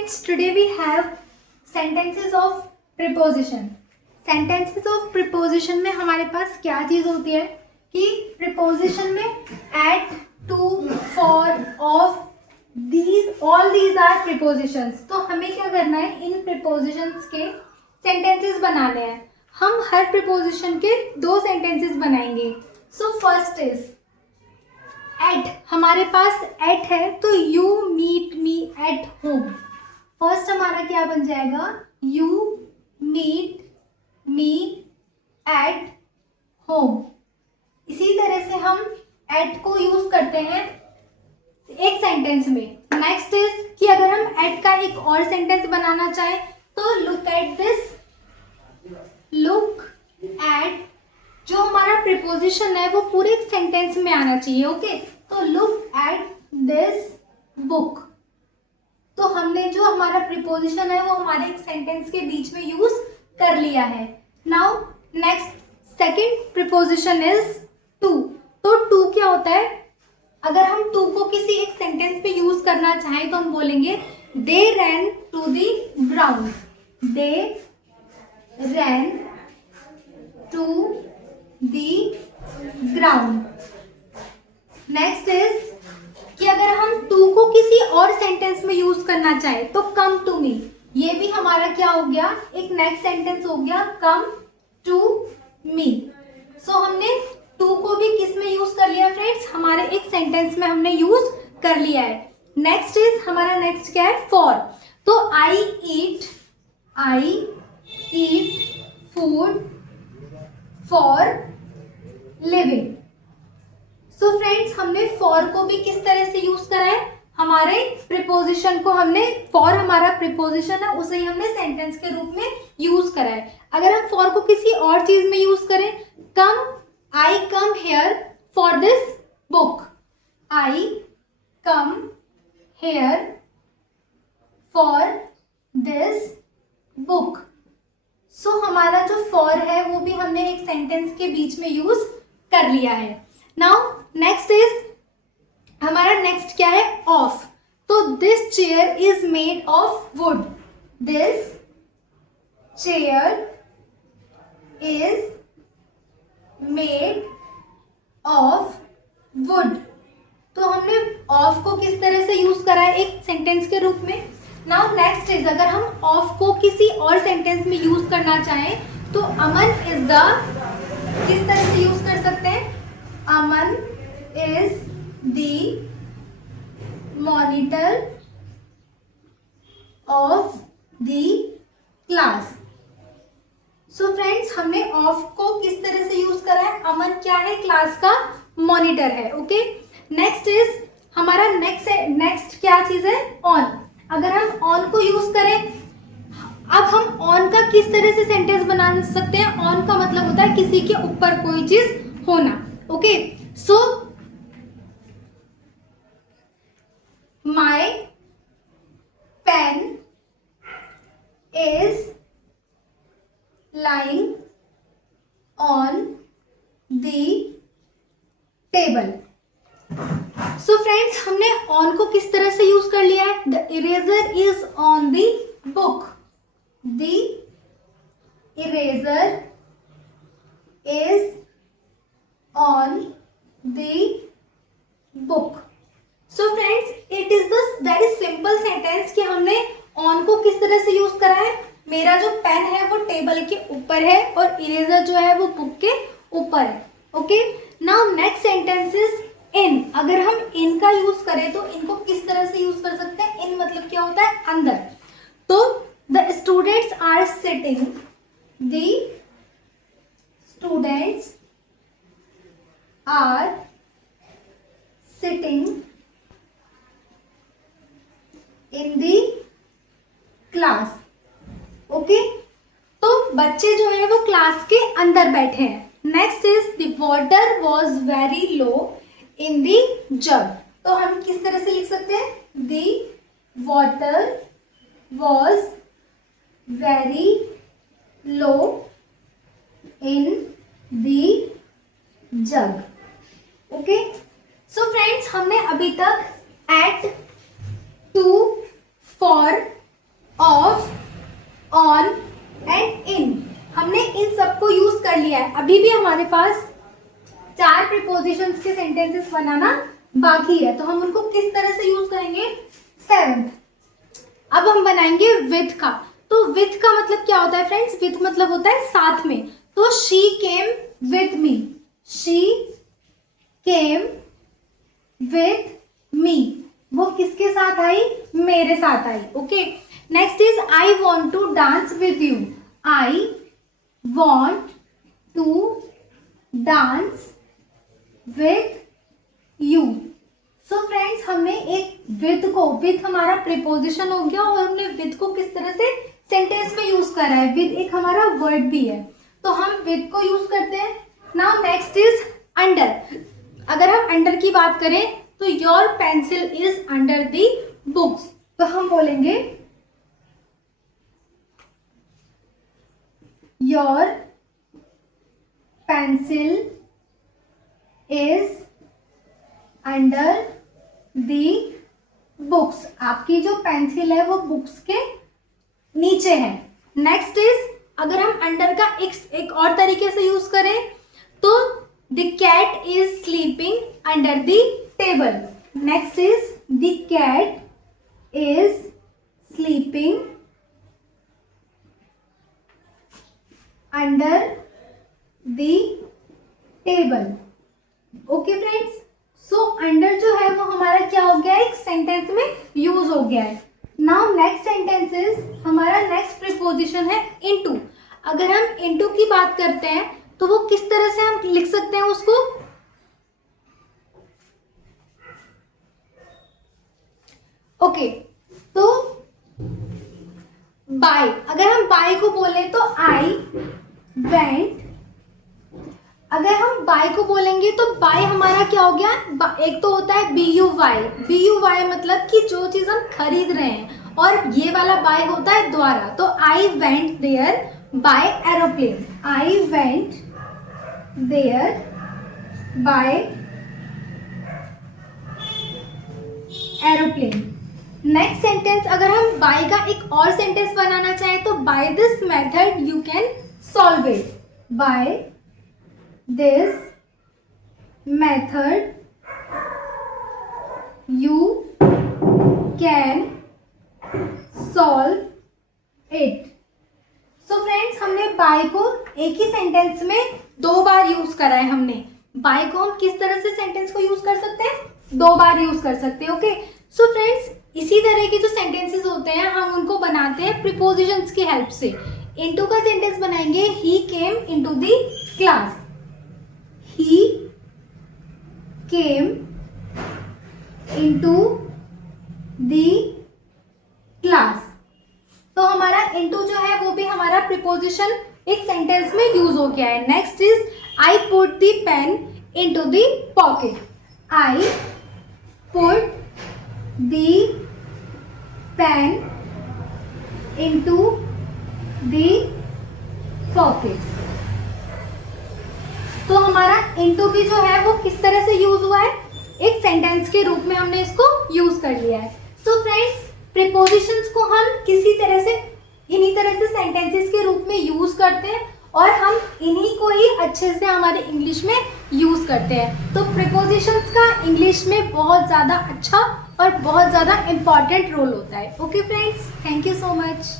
friends, today we have sentences of preposition. Sentences of preposition में हमारे पास क्या चीज़ होती है कि preposition में at, to, for, of, these, all these are prepositions. तो हमें क्या करना है, इन prepositions के sentences बनाने हैं. हम हर preposition के 2 sentences बनाएंगे. So first is at. हमारे पास एट है तो you meet me at home. First हमारा क्या बन जाएगा, you meet me at home. इसी तरह से हम एट को यूज करते हैं एक सेंटेंस में. नेक्स्ट इज कि अगर हम एट का एक और सेंटेंस बनाना चाहें तो look at this. Look at जो हमारा प्रीपोजिशन है वो पूरे सेंटेंस में आना चाहिए. ओके, तो लुक एट दिस बुक. तो हमने जो हमारा प्रीपोजिशन है वो हमारे एक सेंटेंस के बीच में यूज कर लिया है. Now next second preposition is to. तो टू क्या होता है, अगर हम टू को किसी एक सेंटेंस पे यूज करना चाहें तो हम बोलेंगे they ran to the ground. They ran to the ground. Next is कि अगर हम टू को किसी और सेंटेंस में यूज करना चाहें तो कम टू मी. ये भी हमारा क्या हो गया, एक नेक्स्ट सेंटेंस हो गया, कम टू मी. सो हमने टू को भी किस में यूज कर लिया फ्रेंड्स, हमारे एक सेंटेंस में हमने यूज कर लिया है. नेक्स्ट इज हमारा नेक्स्ट क्या है, फॉर. तो I eat food for living. So friends हमने फॉर को भी किस तरह से यूज करा है, हमारे प्रीपोजिशन को हमने, फॉर हमारा प्रीपोजिशन है उसे ही हमने सेंटेंस के रूप में यूज करा है. अगर हम फॉर को किसी और चीज में यूज करें, I come here for this book. I come here for this book. So हमारा जो फॉर है वो भी हमने एक सेंटेंस के बीच में यूज कर लिया है. नाउ नेक्स्ट इज हमारा नेक्स्ट क्या है, ऑफ. तो this chair is made of would. This chair is made of would. तो हमने ऑफ को किस तरह से यूज करा है, एक सेंटेंस के रूप में. नाउ नेक्स्ट इज अगर हम ऑफ को किसी और सेंटेंस में यूज करना चाहें तो अमन इज द, किस तरह से यूज कर सकते हैं, Aman is the monitor of the class. So friends हमने ऑफ को किस तरह से यूज करा है, अमन क्या है, क्लास का मॉनिटर है. ओके, नेक्स्ट इज हमारा नेक्स्ट क्या चीज है, ऑन. अगर हम ऑन को यूज करें, अब हम ऑन का किस तरह से सेंटेंस बना सकते हैं, ऑन का मतलब होता है किसी के ऊपर कोई चीज होना. Okay, so my pen is lying on the table. So friends हमने ऑन को किस तरह से यूज कर लिया है, the eraser is on the book. The eraser is on the book. So friends it is the very simple sentence कि हमने ऑन को किस तरह से यूज करा है, मेरा जो पेन है वो टेबल के ऊपर है और इरेजर जो है वो बुक के ऊपर है. Okay, now next sentence is in. अगर हम इन का यूज करें तो इनको किस तरह से यूज कर सकते हैं, इन मतलब क्या होता है, अंदर. तो the students are sitting, the students are sitting in the class. Okay, तो बच्चे जो है वो क्लास के अंदर बैठे हैं. Next is the water was very low in the jug. तो हम किस तरह से लिख सकते हैं, the water was very low in the jug. Okay, so friends हमने अभी तक एट, टू, फॉर, अभी भी हमारे पास 4 प्रीपोजिशंस के सेंटेंसेस बनाना बाकी है, तो हम उनको किस तरह से यूज करेंगे? 7th। अब हम बनाएंगे विथ का। तो विथ का मतलब क्या होता है फ्रेंड्स? विथ मतलब होता है साथ में। तो she came with me, she came with me, वो किसके साथ आई? मेरे साथ आई। Okay, next is I want to dance with you, I want to dance with you. So friends, हमने एक विथ को, विथ हमारा प्रीपोजिशन हो गया और हमने विथ को किस तरह से सेंटेंस में यूज करा है। विथ एक हमारा वर्ड भी है, तो हम विथ को यूज करते हैं। Now next is under. अगर हम अंडर की बात करें तो your pencil is under the books, तो हम बोलेंगे your pencil is under the books, आपकी जो पेंसिल है वो बुक्स के नीचे है। नेक्स्ट इज, अगर हम अंडर का एक और तरीके से यूज करें तो the cat is sleeping under the table. Next is the cat is sleeping under the table. Okay friends, so under जो है वो हमारा क्या हो गया? एक सेंटेंस में यूज हो गया है। नाउ नेक्स्ट सेंटेंस इज, हमारा नेक्स्ट प्रीपोजिशन है इनटू। अगर हम इनटू की बात करते हैं तो वो किस तरह से हम लिख सकते हैं उसको? ओके, तो बाय, अगर हम बाय को बोले तो आई वेंट। अगर हम बाय को बोलेंगे तो बाय हमारा क्या हो गया? एक तो होता है BUY, BUY मतलब कि जो चीज हम खरीद रहे हैं, और ये वाला बाय होता है द्वारा। तो I went there by aeroplane, I went there by aeroplane. Next sentence, अगर हम बाय का एक और सेंटेंस बनाना चाहें तो by this method you can solve it, by this method you can solve it। So friends, हमने बाय को एक ही सेंटेंस में 2 बार यूज करा है। हमने बाय को हम किस तरह से सेंटेंस को यूज कर सकते हैं? 2 बार यूज कर सकते हैं। ओके, सो फ्रेंड्स, इसी तरह के जो सेंटेंसेस होते हैं हम उनको बनाते हैं प्रीपोजिशंस की हेल्प से। इनटू का सेंटेंस बनाएंगे, he came into the class, he came into the class। तो हमारा into जो है वो भी हमारा प्रीपोजिशन एक सेंटेंस में यूज हो गया है। Next is, I put the pen into the pocket, I put the pen into the pocket। तो हमारा इनटू भी जो है वो किस तरह से यूज हुआ है? एक सेंटेंस के रूप में हमने इसको यूज कर लिया है। सो फ्रेंड्स, प्रीपोजिशंस को हम किसी तरह से, इन्हीं तरह से सेंटेंसेस के रूप में यूज करते हैं और हम इन्हीं को ही अच्छे से हमारे इंग्लिश में यूज करते हैं। तो प्रीपोजिशंस का इंग्लिश में बहुत ज़्यादा अच्छा और बहुत ज़्यादा इम्पॉर्टेंट रोल होता है। Okay friends, thank you so much.